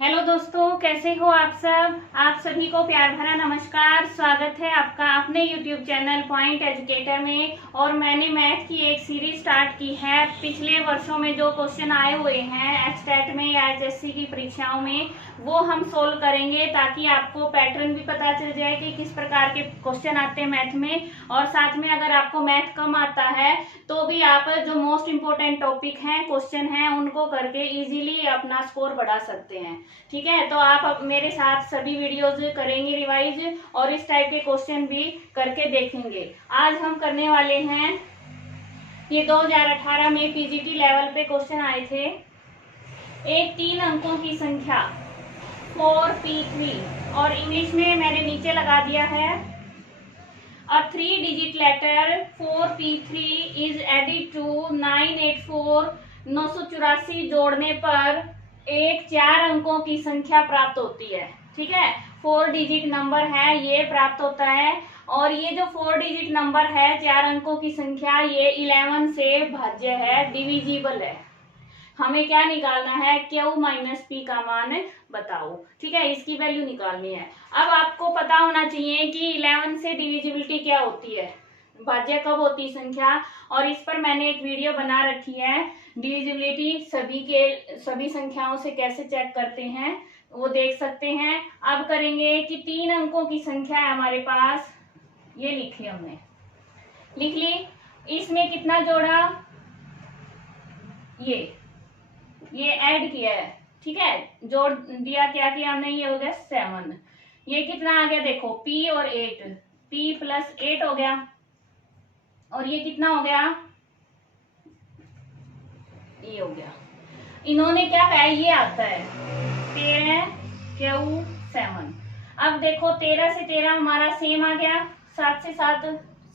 Hello दोस्तों, कैसे हो आप सब। आप सभी को प्यार भरा नमस्कार। स्वागत है आपका अपने यूट्यूब चैनल पॉइंट एजुकेटर में। और मैंने मैथ की एक सीरीज स्टार्ट की है। पिछले वर्षों में जो क्वेश्चन आए हुए हैं एचटेट में या एचएससी की परीक्षाओं में, वो हम सोल्व करेंगे ताकि आपको पैटर्न भी पता चल जाए कि किस प्रकार के क्वेश्चन आते हैं मैथ में। और साथ में अगर आपको मैथ कम आता है तो भी आप जो मोस्ट इम्पोर्टेंट टॉपिक हैं, क्वेश्चन हैं, उनको करके इजीली अपना स्कोर बढ़ा सकते हैं। ठीक है, तो आप मेरे साथ सभी वीडियोज करेंगे रिवाइज और इस टाइप के क्वेश्चन भी करके देखेंगे। आज हम करने वाले हैं, ये 2018 में पीजीटी लेवल पे क्वेश्चन आए थे। एक 3 अंकों की संख्या 4p3 और इंग्लिश में मैंने नीचे लगा दिया है। A 3-digit letter 4p3 is added to 984 984 जोड़ने पर एक 4 अंकों की संख्या प्राप्त होती है। ठीक है, 4 डिजिट नंबर है, ये प्राप्त होता है। और ये जो 4 डिजिट नंबर है, 4 अंकों की संख्या, ये 11 से भाज्य है, डिविजिबल है। हमें क्या निकालना है, Q माइनस P का मान बताओ। ठीक है, इसकी वैल्यू निकालनी है। अब आपको पता होना चाहिए कि 11 से डिविजिबिलिटी क्या होती है, भाज्य कब होती है संख्या। और इस पर मैंने एक वीडियो बना रखी है, डिविजिबिलिटी सभी संख्याओं से कैसे चेक करते हैं, वो देख सकते हैं। अब करेंगे कि 3 अंकों की संख्या है हमारे पास, ये लिखी हमने, लिख ली। इसमें कितना जोड़ा, ये ऐड किया है। ठीक है, जोड़ दिया, क्या किया हमने, ये हो गया 7। ये कितना आ गया देखो, P और 8, P प्लस 8 हो गया। और ये कितना हो गया, ये हो गया। इन्होंने क्या कहा, ये आता है 13 Q 7। अब देखो 13 से 13 हमारा सेम आ गया, 7 से 7,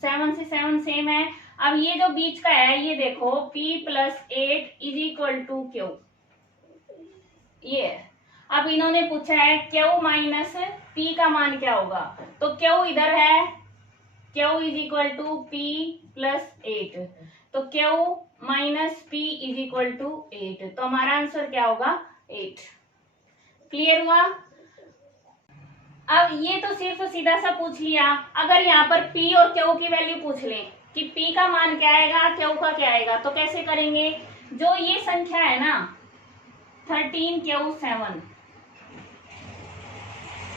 7 से 7 सेम है। अब ये जो बीच का है, ये देखो P plus 8 is equal to Q, ये है। अब इन्होंने पूछा है Q माइनस P का मान क्या होगा, तो Q इधर है, Q is equal to P plus 8, तो Q minus P is equal to 8, तो हमारा आंसर क्या होगा, 8। क्लियर हुआ। अब ये तो सिर्फ सीधा सा पूछ लिया। अगर यहाँ पर P और Q की वैल्यू पूछ लें कि P का मान क्या आएगा, Q का क्या आएगा, तो कैसे करेंगे। जो ये संख्या है ना 13 Q 7,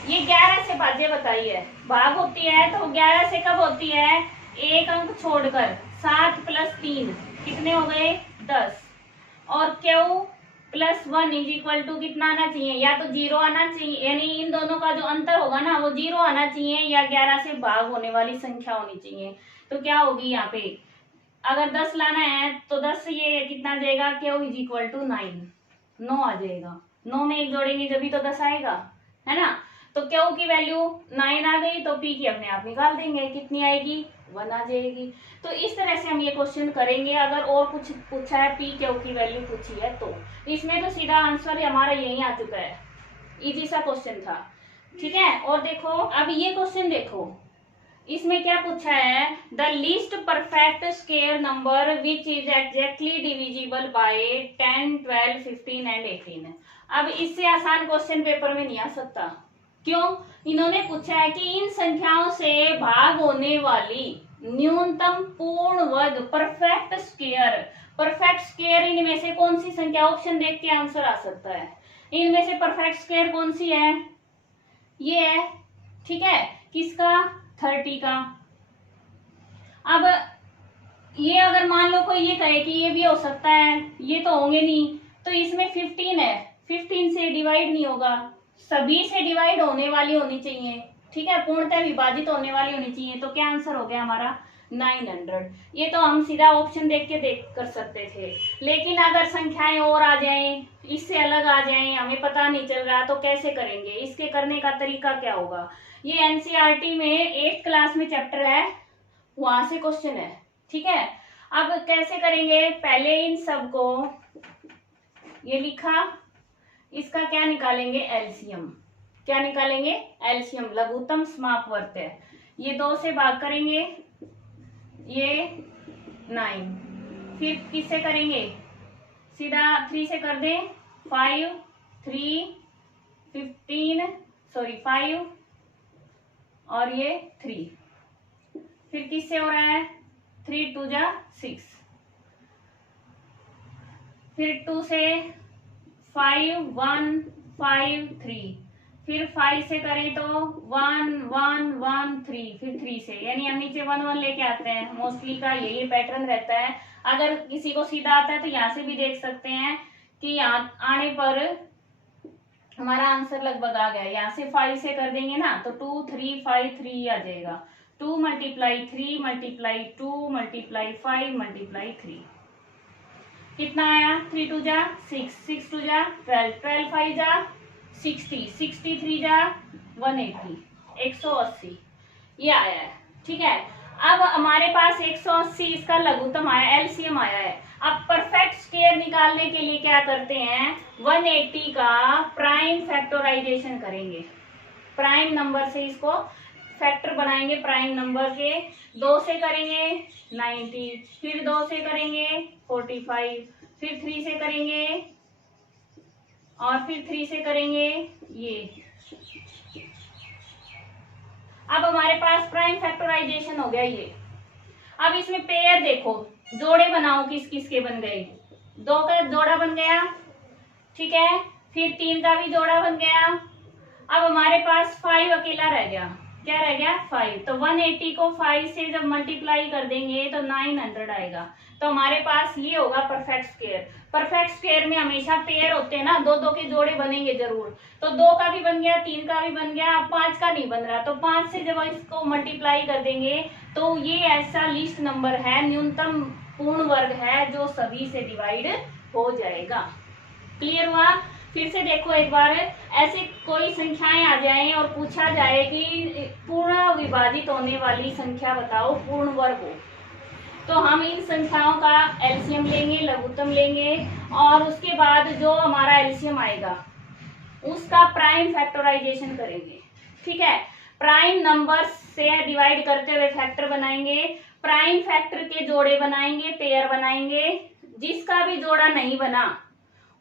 ये 11 से भाज्य बताइए, भाग होती है तो 11 से कब होती है, एक अंक छोड़कर। 7 प्लस 3 कितने हो गए, 10। और Q plus 1 is equal to कितना आना चाहिए, या तो 0 आना चाहिए, यानी इन दोनों का जो अंतर होगा ना वो 0 आना चाहिए, या 11 से भाग होने वाली संख्या होनी चाहिए। तो क्या होगी यहाँ पे, अगर 10 लाना है तो 10 से ये कितना आ जाएगा, Q इज इक्वल टू 9 आ जाएगा। 9 में 1 जोड़ेंगे जब तो 10 आएगा, है ना। तो Q की वैल्यू 9 आ गई, तो P की अपने आप निकाल देंगे, कितनी आएगी, 1 आ जाएगी। तो इस तरह से हम ये क्वेश्चन करेंगे। अगर और कुछ पूछा है, P Q की वैल्यू पूछी है, तो इसमें तो सीधा आंसर हमारा यही आ चुका है, इजी सा क्वेश्चन था। ठीक है, और देखो अब ये क्वेश्चन देखो, इसमें क्या पूछा है, the least perfect square number which is exactly divisible by 10, 12, 15 and 18। अब इससे आसान क्वेश्चन पेपर में नहीं आ सकता। क्यों, इन्होंने पूछा है कि इन संख्याओं से भाग होने वाली न्यूनतम पूर्ण वर्ग परफेक्ट स्क्वायर। परफेक्ट स्क्वायर इनमें से कौन सी संख्या, ऑप्शन देख के आंसर आ सकता है। इनमें से परफेक्ट स्क्वायर कौन सी है, ये है। ठीक है, किसका, 30 का। अब ये अगर मान लो कोई ये कहे कि ये भी हो सकता है, ये तो होंगे नहीं, तो इसमें 15 है, 15 से डिवाइड नहीं होगा, सभी से डिवाइड होने वाली होनी चाहिए। ठीक है, पूर्णतः विभाजित होने वाली होनी चाहिए। तो क्या आंसर हो गया हमारा, 900। ये तो हम सीधा ऑप्शन देख के देख कर सकते थे। लेकिन अगर संख्याएं और आ जाएं, इससे अलग आ जाएं, हमें पता नहीं चल रहा, तो कैसे करेंगे, इसके करने का तरीका क्या होगा। ये एनसीईआरटी में 8th क्लास में चैप्टर है, वहां से क्वेश्चन है। ठीक है, अब कैसे करेंगे, पहले इन सब को ये लिखा, इसका क्या निकालेंगे, एलसीएम। क्या निकालेंगे, एलसीएम, लघुत्तम समापवर्त है। ये 2 से भाग करेंगे, ये 9, फिर किससे करेंगे, सीधा 3 से कर दें, 5, 3, 5 और ये 3। फिर किससे हो रहा है? 3 2 जा 6, फिर 2 से 5 1 5 3, फिर 5 से करें तो 1 1 1 3, फिर 3 से, यानी हम नीचे 1 1 लेके आते हैं। मोस्टली का यही पैटर्न रहता है। अगर किसी को सीधा आता है तो यहाँ से भी देख सकते हैं कि यहाँ आने पर हमारा आंसर लगभग आ गया। यहाँ से 5 से कर देंगे ना तो 2 3 5 3 आ जाएगा। 2 × 3 × 2 × 5 × 3 कितना आया? 3 2 जा 6, 6 2 जा 12, 12 5 जा 60, 63 जा 180, 180 ये आया है। ठीक है, अब हमारे पास 180 इसका लघुत्तम आया, एलसीएम आया है। अब परफेक्ट स्क्वायर निकालने के लिए क्या करते हैं? 180 का प्राइम फैक्टराइजेशन करेंगे। प्राइम नंबर से इसको फैक्टर बनाएंगे। प्राइम नंबर के 2 से करेंगे 90, फिर 2 से करेंगे 45, फिर 3 से करेंगे और फिर 3 से करेंगे ये। अब हमारे पास प्राइम फैक्टराइजेशन हो गया ये। अब इसमें पेयर देखो, जोड़े बनाओ किस किस के बन गए। 2 का जोड़ा बन गया, ठीक है, फिर 3 का भी जोड़ा बन गया। अब हमारे पास 5 अकेला रह गया। क्या रह गया? 5। तो 180 को 5 से जब मल्टीप्लाई कर देंगे तो 900 आएगा। तो हमारे पास ये होगा परफेक्ट स्क्वायर। परफेक्ट स्क्वायर में हमेशा पेयर होते हैं ना, 2 के जोड़े बनेंगे जरूर। तो 2 का भी बन गया, 3 का भी बन गया, अब 5 का नहीं बन रहा। तो 5 से जब इसको मल्टीप्लाई कर देंगे तो ये ऐसा लिस्ट नंबर है, न्यूनतम पूर्ण वर्ग है जो सभी से डिवाइड हो जाएगा। क्लियर हुआ? फिर से देखो एक बार, ऐसे कोई संख्याएं आ जाएं और पूछा जाए कि पूर्ण विभाजित होने वाली संख्या बताओ, पूर्ण वर्ग हो, तो हम इन संख्याओं का एलसीएम लेंगे, लघुत्तम लेंगे और उसके बाद जो हमारा एलसीएम आएगा उसका प्राइम फैक्टराइजेशन करेंगे। ठीक है, प्राइम नंबर से डिवाइड करते हुए फैक्टर बनाएंगे, प्राइम फैक्टर के जोड़े बनाएंगे, पेयर बनाएंगे। जिसका भी जोड़ा नहीं बना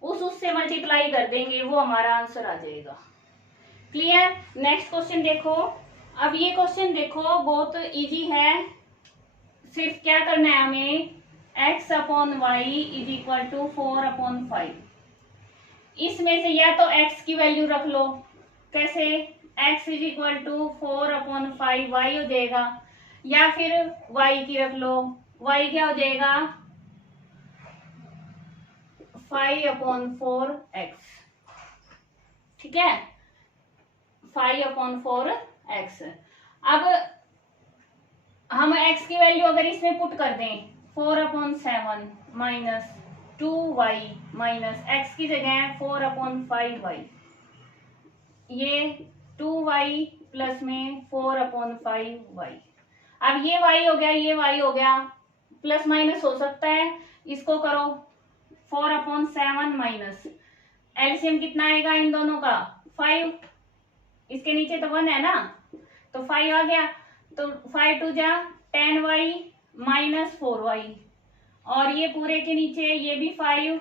उससे मल्टीप्लाई कर देंगे, वो हमारा आंसर आ जाएगा। क्लियर? नेक्स्ट क्वेश्चन देखो। अब ये क्वेश्चन देखो, बहुत इजी है। सिर्फ क्या करना है हमें? x/y = 4/5। इसमें से या तो x की वैल्यू रख लो, कैसे? x = 4/5 y हो जाएगा, या फिर y की रख लो। y क्या हो जाएगा? 5/4x। ठीक है, 5/4x। अब हम x की वैल्यू अगर इसमें पुट कर दें 4/7 माइनस 2y माइनस x की जगह 4/5y, ये 2y प्लस में 4/5y। अब ये y हो गया, ये y हो गया, प्लस माइनस हो सकता है, इसको करो 4/7 माइनस एलसीएम कितना आएगा इन दोनों का? 5। इसके नीचे तो 1 है ना, तो 5 आ गया। तो 5 2 जा 10y माइनस 4y, और ये पूरे के नीचे ये भी 5,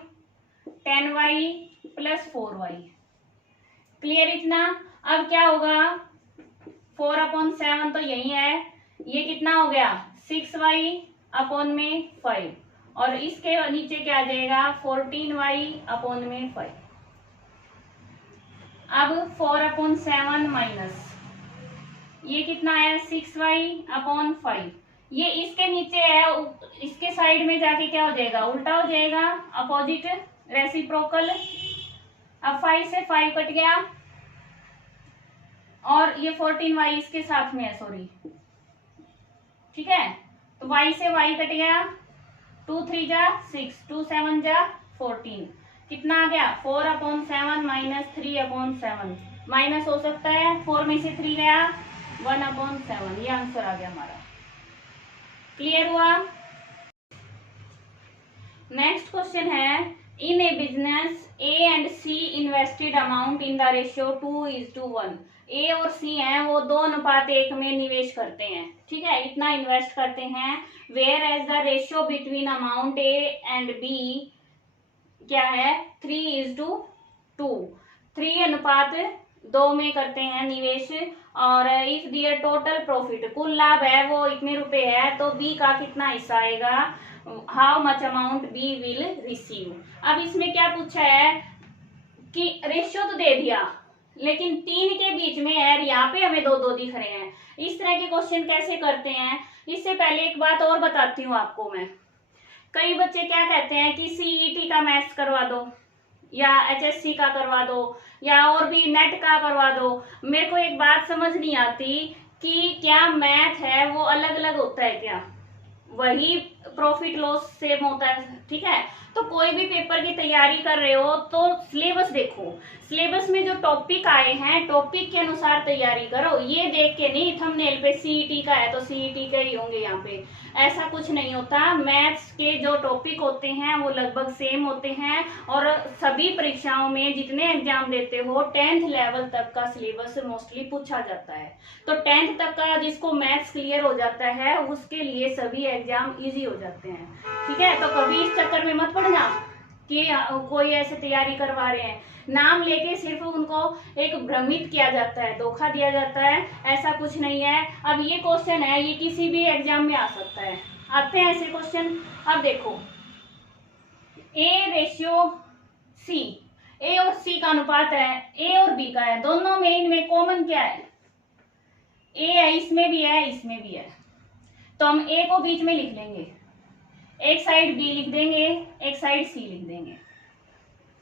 10y प्लस 4y। क्लियर इतना? अब क्या होगा? 4/7 तो यही है, ये कितना हो गया? 6y/5, और इसके नीचे क्या आ जाएगा? 14y/5। अब 4/7 माइनस ये कितना है? 6y/5। ये इसके नीचे है, इसके साइड में जाके क्या हो जाएगा? उल्टा हो जाएगा, अपोजिट, रेसिप्रोकल। अब 5 से 5 कट गया और ये 14y इसके साथ में है, सॉरी। ठीक है, तो y से y कट गया, 2 3 जा 6, 2 7 जा 14। कितना आ गया? 4/7 माइनस 3/7। माइनस हो सकता है, 4 में से 3 गया, 1/7। ये आंसर आ गया हमारा। क्लियर हुआ? नेक्स्ट क्वेश्चन है, in a business A and C invested amount in the ratio 2:1। A और C हैं, वो 2:1 में निवेश करते हैं। ठीक है, इतना इन्वेस्ट करते हैं। Whereas the ratio between amount A and B क्या है? 3:2। 3:2 में करते हैं निवेश। और इफ दियर टोटल प्रॉफिट, कुल लाभ है वो इतने रुपए है, तो बी का कितना हिस्सा आएगा, how much amount B will receive. अब इसमें क्या पूछा है कि रेशियो तो दे दिया, लेकिन 3 के बीच में है, यहाँ पे हमें 2 2 दिख रहे हैं। इस तरह के क्वेश्चन कैसे करते हैं, इससे पहले एक बात और बताती हूँ आपको मैं। कई बच्चे क्या कहते हैं कि सीईटी का मैथ्स करवा दो, या एचएससी का करवा दो, या और भी नेट का करवा दो। मेरे को एक बात समझ नहीं आती कि क्या मैथ है वो अलग अलग होता है क्या, वही प्रॉफिट लॉस सेम होता है, ठीक है। तो कोई भी पेपर की तैयारी कर रहे हो तो सिलेबस देखो, सिलेबस में जो टॉपिक आए हैं टॉपिक के अनुसार तैयारी करो। ये देख के नहीं थंबनेल पे सीईटी का है तो सीईटी के ही होंगे, यहाँ पे ऐसा कुछ नहीं होता। मैथ्स के जो टॉपिक होते हैं वो लगभग सेम होते हैं, और सभी परीक्षाओं में जितने एग्जाम देते हो 10th लेवल तक का सिलेबस मोस्टली पूछा जाता है। तो 10th तक का जिसको मैथ्स क्लियर हो जाता है उसके लिए सभी एग्जाम इजी हो जाते हैं, ठीक है। तो कभी इस चक्कर में मत पड़ना कि कोई ऐसे तैयारी करवा रहे हैं, नाम लेके सिर्फ उनको एक भ्रमित किया जाता है, धोखा दिया जाता है, ऐसा कुछ नहीं है। अब ये क्वेश्चन है, ये किसी भी एग्जाम में आ सकता है, आते हैं ऐसे क्वेश्चन। अब देखो A/C, A और C का अनुपात है, A और B का है, दोनों में इनमें कॉमन क्या है, A है, इसमें भी है, इसमें भी है। तो हम A को बीच में लिख लेंगे, एक साइड B लिख देंगे, एक साइड C लिख देंगे,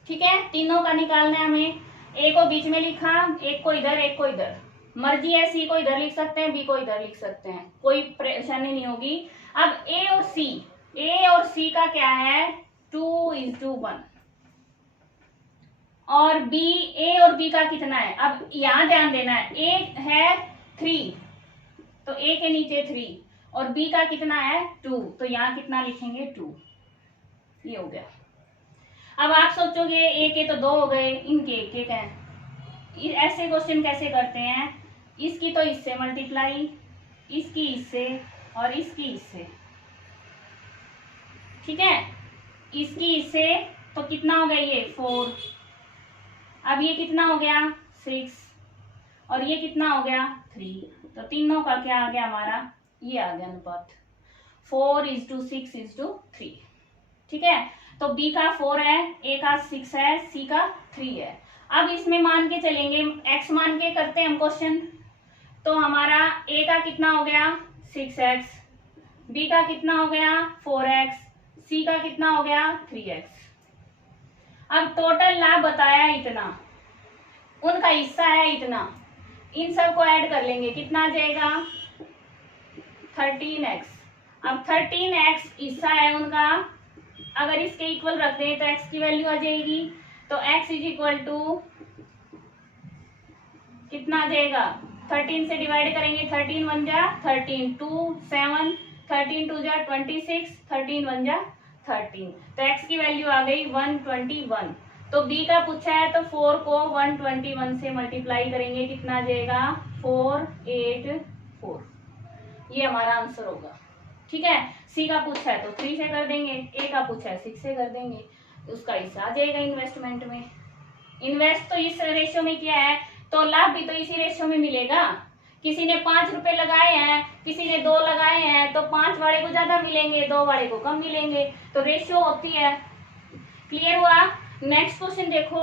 ठीक है। तीनों का निकालना है हमें। A को बीच में लिखा, एक को इधर एक को इधर, मर्जी है C को इधर लिख सकते हैं, B को इधर लिख सकते हैं, कोई परेशानी नहीं होगी। अब A और C का क्या है, 2:1, और A और B का कितना है। अब यहां ध्यान देना है, A है 3 तो A के नीचे 3, और B का कितना है 2, तो यहाँ कितना लिखेंगे 2, ये हो गया। अब आप सोचोगे A के तो 2 हो गए, इनके एक है। ऐसे क्वेश्चन कैसे करते हैं, इसकी तो इससे मल्टीप्लाई, इसकी इससे, और इसकी इससे, ठीक है। इसकी इससे तो कितना हो गया ये 4, अब ये कितना हो गया 6, और ये कितना हो गया 3, तो तीनों का क्या आ गया हमारा, ये आ गया अनुपात 4:6:3, ठीक है। तो B का 4 है, A का 6 है, C का 3 है। अब इसमें मान के चलेंगे, x मान के करते हैं हम क्वेश्चन, तो हमारा A का कितना हो गया 6x, B का कितना हो गया 4x, C का कितना हो गया 3x। अब टोटल लाभ बताया इतना, उनका हिस्सा है इतना, इन सब को ऐड कर लेंगे, कितना आ जाएगा 13x। अब 13x हिस्सा है उनका, अगर इसके इक्वल रख दें तो x की वैल्यू आ जाएगी, तो x इज इक्वल टू कितना आ जाएगा, 13 से डिवाइड करेंगे, 13 1 जा 13, 2 7, 13 2 जा 26, 13 1 जा 13, तो x की वैल्यू आ गई 121। तो B का पूछा है तो 4 को 121 से मल्टीप्लाई करेंगे, कितना आ जाएगा 484, ये हमारा आंसर होगा, ठीक है। C का पूछा है तो 3 से कर देंगे, A का पूछा है 6 से कर देंगे, उसका हिस्सा आ जाएगा इन्वेस्टमेंट में। इन्वेस्ट तो इस रेशियो में किया है, तो लाभ भी तो इसी रेशियो में मिलेगा। किसी ने 5 रुपए लगाए हैं, किसी ने 2 लगाए हैं, तो 5 वाले को ज्यादा मिलेंगे, 2 वाले को कम मिलेंगे, तो रेशियो होती है। क्लियर हुआ। नेक्स्ट क्वेश्चन देखो।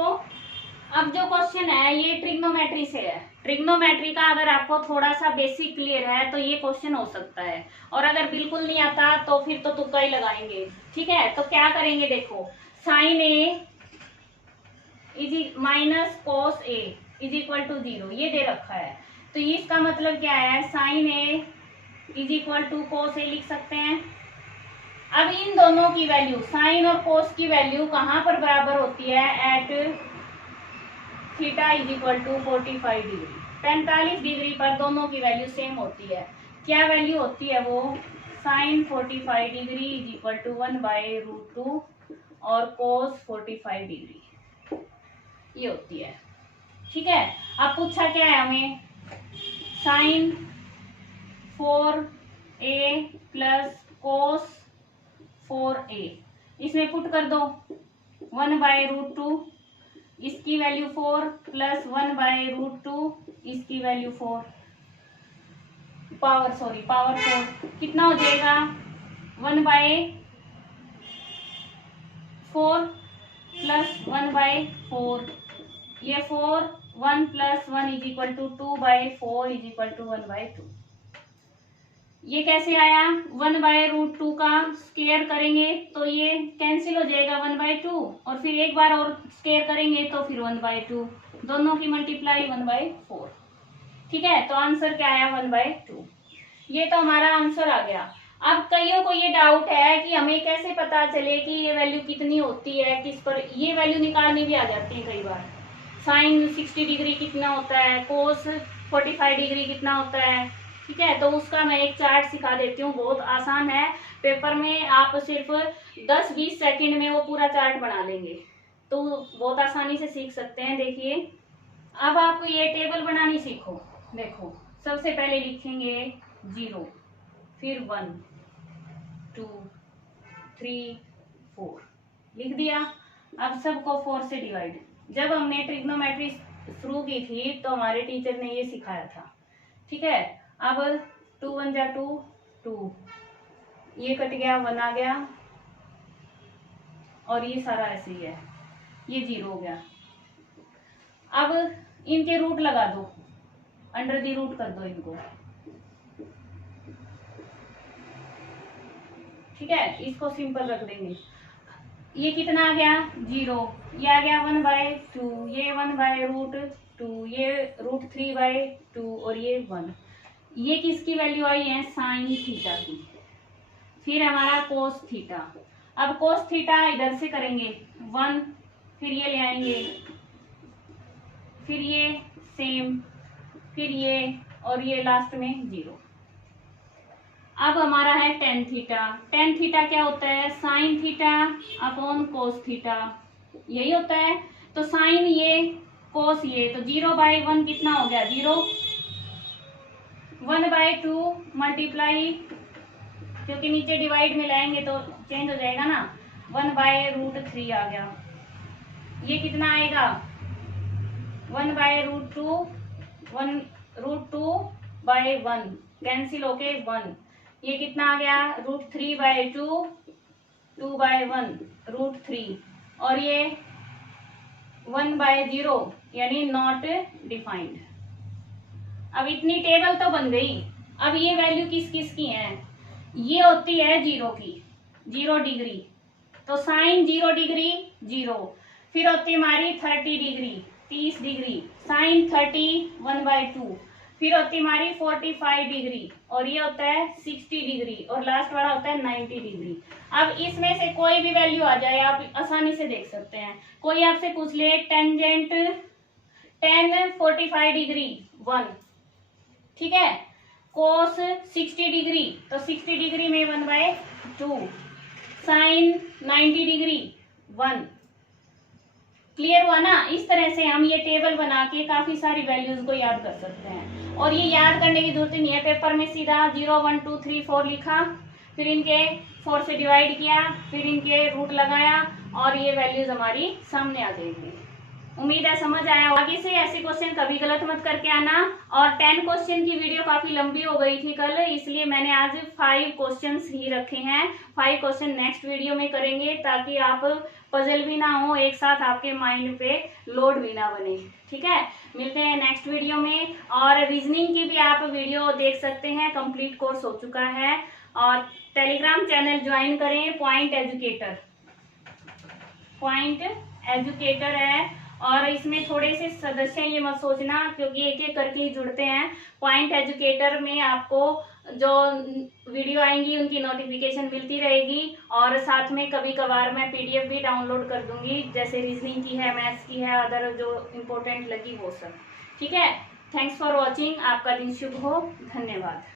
अब जो क्वेश्चन है ये ट्रिग्नोमेट्री से है। ट्रिग्नोमेट्री का अगर आपको थोड़ा सा बेसिक क्लियर है तो ये क्वेश्चन हो सकता है, और अगर बिल्कुल नहीं आता तो फिर तो तुक्का ही लगाएंगे, ठीक है। तो क्या करेंगे, देखो sine A is minus cos A is equal to 0, ये दे रखा है, तो इसका मतलब क्या है, sine A is equal to cos A लिख सकते हैं। अब इन दोनों की वैल्यू, साइन और कोस की वैल्यू कहां पर बराबर होती है, at theta is equal to 45 degree, 45 degree पर दोनों की वैल्यू सेम होती है। क्या वैल्यू होती है वो, sine 45 degree is equal to 1/√2 और कोस 45 डिग्री, ये होती है, ठीक है। अब पूछा क्या है हमें, sign 4a plus cos 4a, इसमें पुट कर दो 1/√2, इसकी इसकी वैल्यू 4 प्लस 1/√2, इसकी वैल्यू 4 पावर 4, कितना हो जाएगा 1/4 प्लस 1/4, ये 4 1 plus 1 is equal to 2/4 is equal to 1/2। ये कैसे आया 1/√2 का स्क्वायर करेंगे तो ये कैंसिल हो जाएगा 1/2, और फिर एक बार और स्क्वायर करेंगे तो फिर 1/2, दोनों की मल्टीप्लाई 1/4। ठीक है, तो आंसर क्या आया 1/2। ये तो हमारा आंसर आ गया। अब कईयों को ये डाउट है कि हमें कैसे पता चले कि ये वैल्यू कितनी होती है, किस पर ये वैल्यू निकालनी भी आ जाती है कई बार। साइन 60 डिग्री कितना होता है, कोस 45 डिग्री कितना होता है। ठीक है, तो उसका मैं एक चार्ट सिखा देती हूँ, बहुत आसान है। पेपर में आप सिर्फ 10-20 सेकंड में वो पूरा चार्ट बना लेंगे, तो बहुत आसानी से सीख सकते हैं। देखिए, अब आप ये टेबल बनानी सीखो। देखो, सबसे पहले लिखेंगे 0, फिर 1 2 3 4, लिख दिया। अब सबको 4 से डिवाइड। जब हमने ट्रिग्नोमेट्री शुरू की थी तो हमारे टीचर ने ये सिखाया था। ठीक है, अब 2 1 जा 2, 2, ये कट गया, 1 आ गया, और ये सारा ऐसे ही है, ये 0 हो गया। अब इनके रूट लगा दो, अंडर दी रूट कर दो इनको। ठीक है, इसको सिंपल रख देंगे। ये कितना आ गया 0, ये आ गया 1/2, ये 1/√2, ये √3/2, और ये 1। ये किसकी वैल्यू आई है साइन थीटा की। फिर हमारा कोस थीटा। अब कोस थीटा इधर से करेंगे 1, फिर ये ले आएंगे, फिर ये सेम, फिर ये, और ये लास्ट में 0। अब हमारा है टेन थीटा। टेन थीटा क्या होता है sine theta upon cos theta, यही होता है। तो साइन ये, कोस ये, तो 0/1 कितना हो गया 0, 1/2 मल्टीप्लाई, क्योंकि नीचे डिवाइड में लाएंगे तो चेंज हो जाएगा ना, 1/√3 आ गया। ये कितना आएगा 1/√2, 1√2/1 कैंसिल होके 1, ये कितना आ गया √3/2, 2/1 √3, और ये 1/0 यानी नॉट डिफाइंड। अब इतनी टेबल तो बन गई। अब ये वैल्यू किस किस की है, ये होती है 0 की, 0 डिग्री, तो साइन 0 डिग्री 0, फिर होती है हमारी 30 डिग्री 30 डिग्री, साइन 30 1/2, फिर होती है हमारी 45 डिग्री, और ये होता है 60 डिग्री, और लास्ट वाला होता है 90 डिग्री। अब इसमें से कोई भी वैल्यू आ जाए, आप आसानी से देख सकते हैं। कोई आपसे पूछ ले टेंजेंट 10 45 डिग्री 1, ठीक है, कोस 60 डिग्री, तो 60 डिग्री में 1/2, साइन 90 डिग्री 1। क्लियर हुआ ना। इस तरह से हम ये टेबल बना के काफी सारी वैल्यूज को याद कर सकते हैं, और ये याद करने की जरूरत नहीं है। पेपर में सीधा 0 1 2 3 4 लिखा, फिर इनके 4 से डिवाइड किया, फिर इनके रूट लगाया, और ये वैल्यूज हमारी सामने आ जाएंगी। उम्मीद है समझ आया। आगे से ऐसे क्वेश्चन कभी गलत मत करके आना। और 10 क्वेश्चन की वीडियो काफी लंबी हो गई थी कल, इसलिए मैंने आज 5 क्वेश्चंस ही रखे हैं। 5 क्वेश्चन नेक्स्ट वीडियो में करेंगे, ताकि आप पजल भी ना हो, एक साथ आपके माइंड पे लोड भी ना बने। ठीक है, मिलते हैं नेक्स्ट वीडियो में। और रीजनिंग की भी आप वीडियो देख सकते हैं, कंप्लीट कोर्स हो चुका है। और टेलीग्राम चैनल ज्वाइन करें, पॉइंट एजुकेटर है। और इसमें थोड़े से सदस्य ये मत सोचना, क्योंकि एक एक करके ही जुड़ते हैं। पॉइंट एजुकेटर में आपको जो वीडियो आएंगी उनकी नोटिफिकेशन मिलती रहेगी, और साथ में कभी कभार मैं PDF भी डाउनलोड कर दूंगी, जैसे रीजनिंग की है, मैथ्स की है, अदर जो इम्पोर्टेंट लगी वो सब। ठीक है, थैंक्स फॉर वॉचिंग। आपका दिन शुभ हो। धन्यवाद।